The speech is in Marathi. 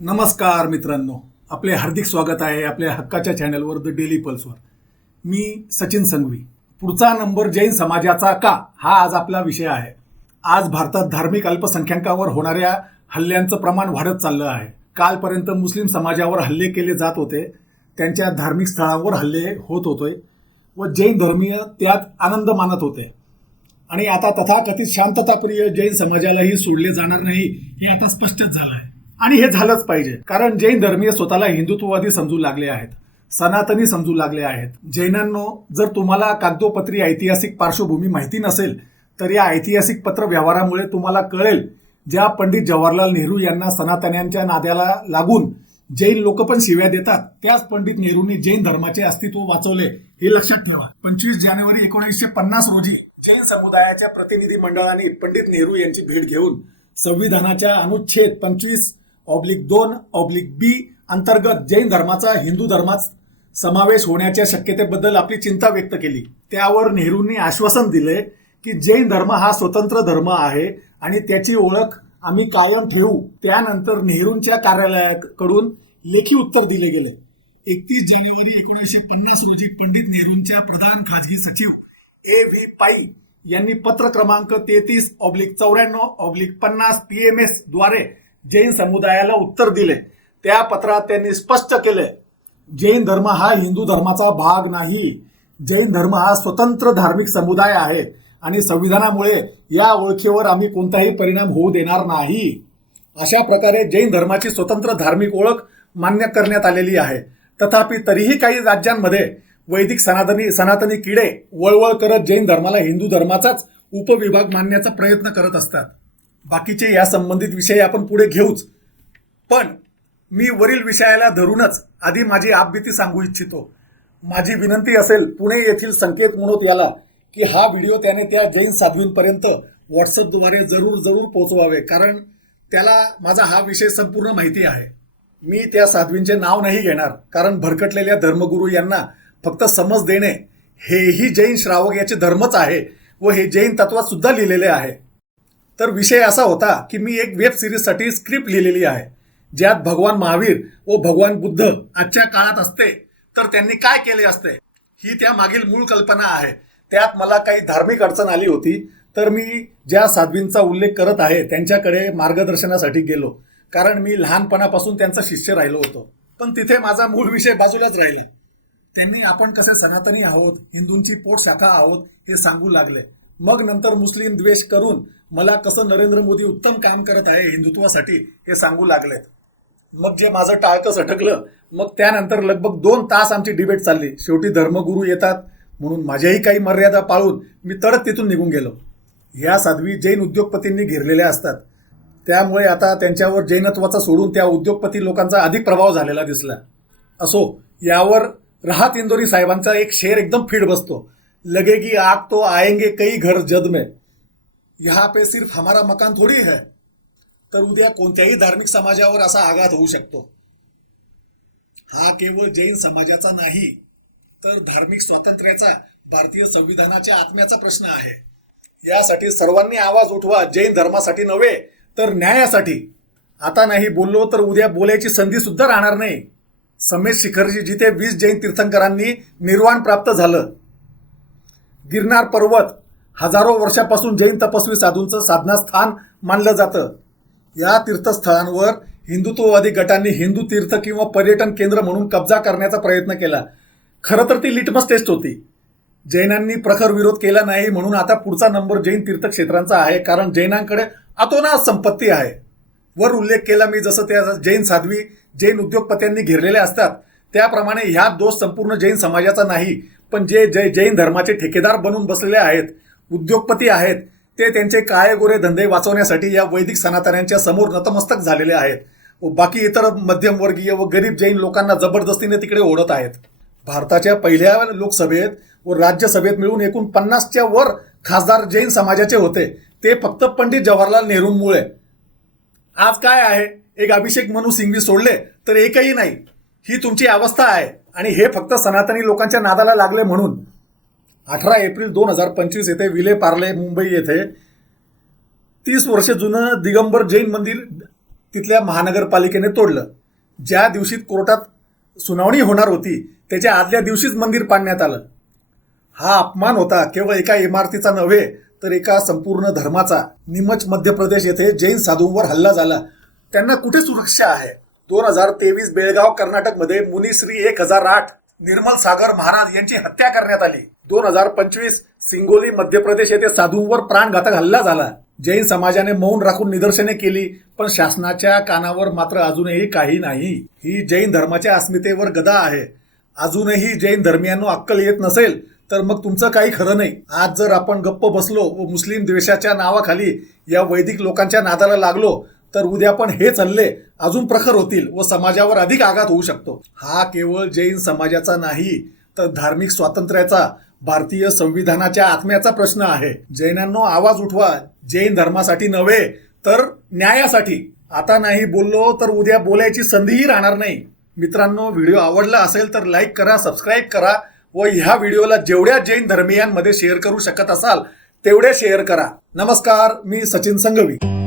नमस्कार मित्रांनो, आपले हार्दिक स्वागत आहे आपल्या हक्काच्या चॅनलवर द डेली पल्सवर. मी सचिन संघवी. पुढचा नंबर जैन समाजाचा का, हा आज आपला विषय आहे. आज भारतात धार्मिक अल्पसंख्याकांवर होणाऱ्या हल्ल्यांचं प्रमाण वाढत चाललं आहे. कालपर्यंत मुस्लिम समाजावर हल्ले केले जात होते, त्यांच्या धार्मिक स्थळांवर हल्ले होत होते व जैन धर्मीय त्यात आनंद मानत होते. आणि आता तथाकथित शांतताप्रिय जैन समाजालाही सोडले जाणार नाही हे आता स्पष्टच झालं आहे. आणि हे झालंच पाहिजे, कारण जैन धर्मीय स्वतःला हिंदुत्ववादी समजू लागले आहेत, सनातनी समजू लागले आहेत. जैनांनो, जर तुम्हाला कागदोपत्री ऐतिहासिक पार्श्वभूमी माहिती नसेल तर या ऐतिहासिक पत्र व्यवहारामुळे तुम्हाला कळेल, ज्या पंडित जवाहरलाल नेहरू यांना सनातन्यांच्या नाद्याला लागून जैन लोक पण शिव्या देतात, त्याच पंडित नेहरूंनी जैन धर्माचे अस्तित्व वाचवले हे लक्षात ठेवा. 25 जानेवारी 1950 रोजी जैन समुदायाच्या प्रतिनिधी मंडळाने पंडित नेहरू यांची भेट घेऊन संविधानाच्या अनुच्छेद 25/2/B अंतर्गत जैन धर्माचा हिंदू धर्मात समावेश होण्याच्या शक्यतेबद्दल आपली चिंता व्यक्त केली. त्यावर नेहरूंनी आश्वासन दिले की जैन धर्म हा स्वतंत्र धर्म आहे आणि त्याची ओळख आम्ही कायम ठेवू. त्यानंतर नेहरूंच्या कार्यालयाकडून लेखी उत्तर दिले गेले. 31 जानेवारी 1950 रोजी पंडित नेहरूंच्या प्रधान खाजगी सचिव A.V. पाई यांनी पत्र क्रमांक 33/94/50 PMS द्वारे जैन समुदायाला उत्तर दिले. त्या पत्रात त्यांनी स्पष्ट केले, जैन धर्म हा हिंदू धर्माचा भाग नाही. जैन धर्म हा स्वतंत्र धार्मिक समुदाय आहे आणि संविधानामुळे या ओळखीवर आम्ही कोणताही परिणाम होऊ देणार नाही. अशा प्रकारे जैन धर्माची स्वतंत्र धार्मिक ओळख मान्य करण्यात आलेली आहे. तथापि तरीही काही राज्यांमध्ये वैदिक सनातनी किडे वळवळ करत जैन धर्माला हिंदू धर्माचाच उपविभाग मानण्याचा प्रयत्न करत असतात. बाकीचे या संबंधित विषय आपण पुढे घेऊच, पण मी वरील विषयाला धरूनच आधी माझी आपबीती सांगू इच्छितो. माझी विनंती असेल पुणे येथील संकेत मुनोत याला की हा व्हिडिओ त्याने त्या जैन साध्वींपर्यंत व्हॉट्सअपद्वारे जरूर पोहोचवावे, कारण त्याला माझा हा विषय संपूर्ण माहिती आहे. मी त्या साध्वींचे नाव नाही घेणार, कारण भरकटलेल्या धर्मगुरू यांना फक्त समज देणे हेही जैन श्रावक याचे धर्मच आहे व हे जैन तत्वात सुद्धा लिहिलेले आहे. तर विषय असा होता की मी एक वेब सिरीजसाठी स्क्रिप्ट लिहिलेली आहे, ज्यात भगवान महावीर व भगवान बुद्ध आजच्या काळात असते तर त्यांनी काय केले असते ही त्या मागील मूळ कल्पना आहे. त्यात मला काही धार्मिक अडचण आली होती, तर मी ज्या साध्वींचा उल्लेख करत आहे त्यांच्याकडे मार्गदर्शनासाठी गेलो, कारण मी लहानपणापासून त्यांचा शिष्य राहिलो होतो. पण तिथे माझा मूळ विषय बाजूलाच राहिला. त्यांनी आपण कसे सनातनी आहोत, हिंदूंची पोटशाखा आहोत हे सांगू लागले. मग नंतर मुस्लिम द्वेष करून मला कसं नरेंद्र मोदी उत्तम काम करत आहे हिंदुत्वासाठी हे सांगू लागलेत. मग जे माझं टाळकं सटकलं, मग त्यानंतर लगभग 2 तास आमची डिबेट चालली. शेवटी धर्मगुरू येतात म्हणून माझ्याही काही मर्यादा पाळून मी तडक तिथून निघून गेलो. या साध्वी जैन उद्योगपतींनी घेरलेल्या असतात, त्यामुळे आता त्यांच्यावर जैनत्वाचा सोडून त्या उद्योगपती लोकांचा अधिक प्रभाव झालेला दिसला. असो, यावर राहत इंदोरी साहेबांचा एक शेर एकदम फिट बसतो, लगेगी आग तो आएंगे कई घर जद में, यहाँ पे सिर्फ हमारा मकान थोडी है. तर उद्या कोणत्याही धार्मिक समाजावर असा आघात होऊ शकतो. हा केवळ जैन समाजाचा नाही, तर धार्मिक स्वातंत्र्याचा, भारतीय संविधानाच्या आत्म्याचा प्रश्न आहे. यासाठी सर्वांनी आवाज उठवा, जैन धर्मासाठी नव्हे तर न्यायासाठी. आता नाही बोललो तर उद्या बोलायची संधी सुद्धा राहणार नाही. समेत शिखरजी जिथे 20 जैन तीर्थंकरांनी निर्वाण प्राप्त झालं. गिरनार पर्वत हजारो वर्षापासून जैन तपस्वी साधूंचं साधनास्थान मानलं जातं. या तीर्थस्थळांवर हिंदुत्ववादी गटांनी हिंदू तीर्थ किंवा पर्यटन केंद्र म्हणून कब्जा करण्याचा प्रयत्न केला. खरं तर ती लिटमस टेस्ट होती. जैनांनी प्रखर विरोध केला नाही म्हणून आता पुढचा नंबर जैन तीर्थक्षेत्रांचा आहे, कारण जैनांकडे अतोनात संपत्ती आहे. वर उल्लेख केला मी जसं त्या जैन साध्वी जैन उद्योगपत्यांनी घेरलेल्या असतात, त्याप्रमाणे ह्या दोष संपूर्ण जैन समाजाचा नाही, पण जे जैन धर्माचे ठेकेदार बनून बसलेले आहेत, उद्योगपती आहेत, ते त्यांचे काळे गोरे धंदे वाचवण्यासाठी या वैदिक सनातन्यांच्या समोर नतमस्तक झालेले आहेत व बाकी इतर मध्यमवर्गीय व गरीब जैन लोकांना जबरदस्तीने तिकडे ओढत आहेत. भारताच्या पहिल्या लोकसभेत व राज्यसभेत मिळून एकूण 50च्या वर खासदार जैन समाजाचे होते, ते फक्त पंडित जवाहरलाल नेहरूंमुळे. आज काय आहे, एक अभिषेक मनू सिंघवी सोडले तर एकही नाही. ही तुमची अवस्था आहे आणि हे फक्त सनातनी लोकांच्या नादाला लागले म्हणून. 18 एप्रिल 2025 येथे विले पार्ले मुंबई येथे 30 वर्ष जुनं दिगंबर जैन मंदिर तिथल्या महानगरपालिकेने तोडलं. ज्या दिवशी कोर्टात सुनावणी होणार होती त्याच्या आदल्या दिवशीच मंदिर पाडण्यात आलं. हा अपमान होता केवळ एका इमारतीचा नव्हे तर एका संपूर्ण धर्माचा. नीमच मध्य प्रदेश येथे जैन साधूंवर हल्ला झाला. त्यांना कुठे सुरक्षा आहे? 2023 बेळगाव कर्नाटकमध्ये मुनिश्री 1008 निर्मल सागर महाराज यांची हत्या करण्यात आली. 2025 सिंगोली मध्य प्रदेश येथे साधूंवर प्राणघातक हल्ला झाला. जैन समाजाने मौन राखून निदर्शने केली, पण शासनाच्या कानावर मात्र अजूनही काही नाही. ही जैन धर्माच्या अस्मितेवर गदा आहे. अजूनही जैन धर्मियांना अक्कल येत नसेल तर मग तुमचं काही खरं नाही. आज जर आपण गप्प बसलो व मुस्लिम द्वेषाच्या नावाखाली या वैदिक लोकांच्या नादाला लागलो तर उद्या पण हेच हल्ले अजून प्रखर होतील व समाजावर अधिक आघात होऊ शकतो. हा केवळ जैन समाजाचा नाही तर धार्मिक स्वातंत्र्याचा, भारतीय संविधानाच्या आत्म्याचा प्रश्न आहे. जैनांनो, आवाज उठवा. जैन धर्मासाठी नव्हे तर न्यायासाठी. आता नाही बोललो तर उद्या बोलायची संधीही राहणार नाही. मित्रांनो, व्हिडिओ आवडला असेल तर लाईक करा, सबस्क्राईब करा व ह्या व्हिडिओला जेवढ्या जैन धर्मीयांमध्ये शेअर करू शकत असाल तेवढे शेअर करा. नमस्कार, मी सचिन संघवी.